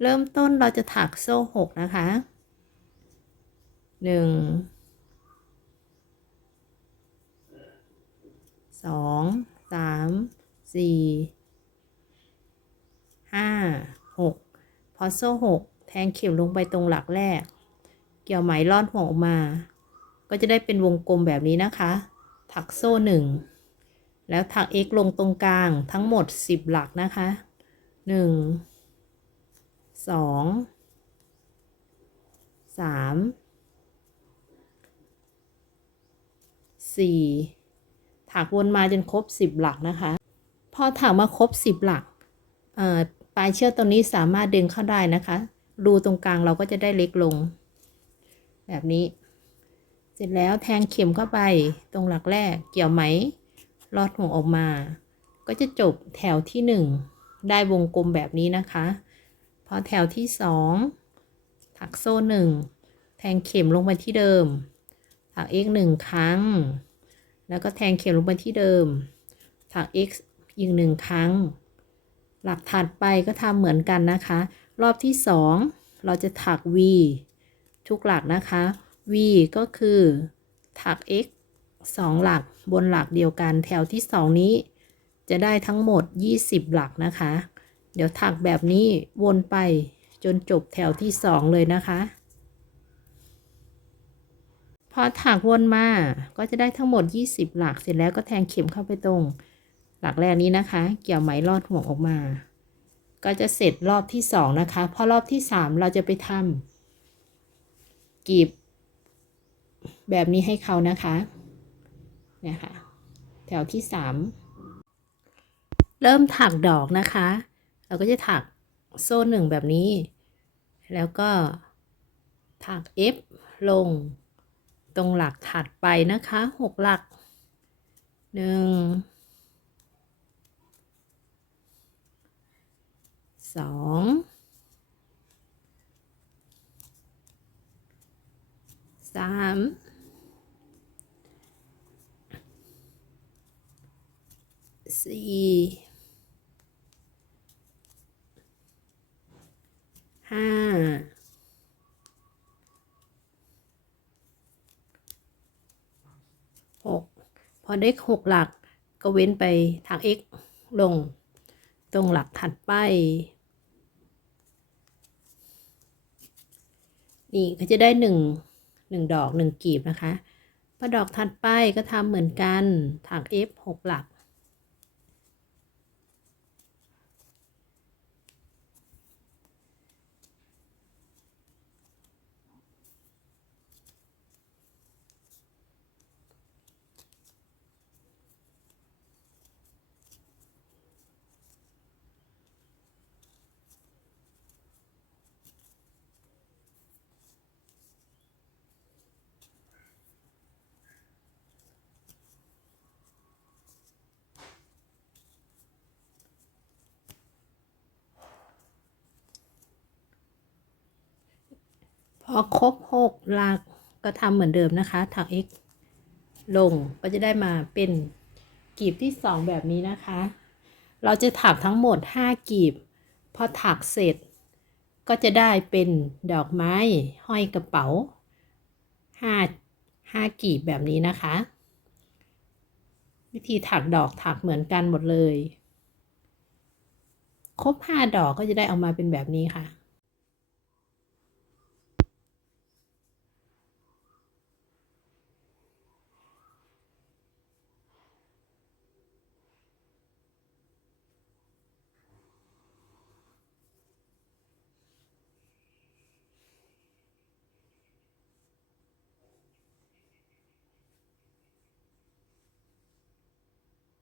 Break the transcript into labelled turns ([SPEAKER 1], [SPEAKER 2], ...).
[SPEAKER 1] เริ่มต้นเราจะถักโซ่หกนะคะหนึ่งสองสามสี่ห้าหกพอโซ่หกแทงเข็มลงไปตรงหลักแรก เกี่ยวไหมลอดหัวงออกมา ก็จะได้เป็นวงกลมแบบนี้นะคะ ถักโซ่หนึ่งแล้วถัก x ลงตรงกลางทั้งหมด 10 หลักนะคะหนึ่ง สองสามสี่ถักวนมาจนครบ10หลักนะคะ พอถักมาครบ10หลักปลายเชือกตรงนี้สามารถดึงเข้าได้นะคะ รูตรงกลางเราก็จะได้เล็กลง แบบนี้ เสร็จแล้วแทงเข็มเข้าไปตรงหลักแรก เกี่ยวไหม ลอดห่วงออกมา ก็จะจบแถวที่หนึ่งได้วงกลมแบบนี้นะคะ อแถวที่สองถักโซ่หนึ่งแทงเข็มลงไปที่เดิม ถัก x หนึ่งครั้ง แล้วก็แทงเข็มลงไปที่เดิม ถัก x อีกหนึ่งครั้ง หลักถัดไปก็ทำเหมือนกันนะคะ รอบที่สองเราจะถัก v ทุกหลักนะคะ v ก็คือถัก x 2 หลักบนหลักเดียวกัน แถวที่ 2 นี้ จะได้ทั้งหมด 20 หลักนะคะ เดี๋ยวถักแบบนี้วนไปจนจบแถวที่2เลยนะคะ พอถักวนมาก็จะได้ทั้งหมด 20 หลักเสร็จแล้วก็แทงเข็มเข้าไปตรง หลักแรกนี้นะคะ เกี่ยวไหมลอดห่วงออกมา ก็จะเสร็จรอบที่2นะคะ พอรอบที่3เราจะไปทำกีบ แบบนี้ให้เขานะคะเนี่ยค่ะแถวที่สามเริ่มถักดอกนะคะ เราก็จะถักโซ่หนึ่งแบบนี้ แล้วก็ถัก F ลงตรงหลักถัดไปนะคะหกหลักหนึ่งสองสามสี่ ห้าหกพอได้หกหลักก็เว้นไปทาง x ลง ตรงหลักถัดไป นี่ก็จะได้หนึ่งหนึ่งดอกหนึ่งกีบนะคะพอดอกถัดไปก็ทำเหมือนกันถัก f หกหลัก อครบหกหลักก็ทำเหมือนเดิมนะคะถัก x ลงก็จะได้มาเป็นกลีบที่สองแบบนี้นะคะ เราจะถักทั้งหมด5กลีบ พอถักเสร็จ ก็จะได้เป็นดอกไม้ห้อยกระเป๋า5 5กลีบแบบนี้นะคะ วิธีถักดอกถักเหมือนกันหมดเลย ครบ5ดอกก็จะได้ออกมาเป็นแบบนี้ค่ะ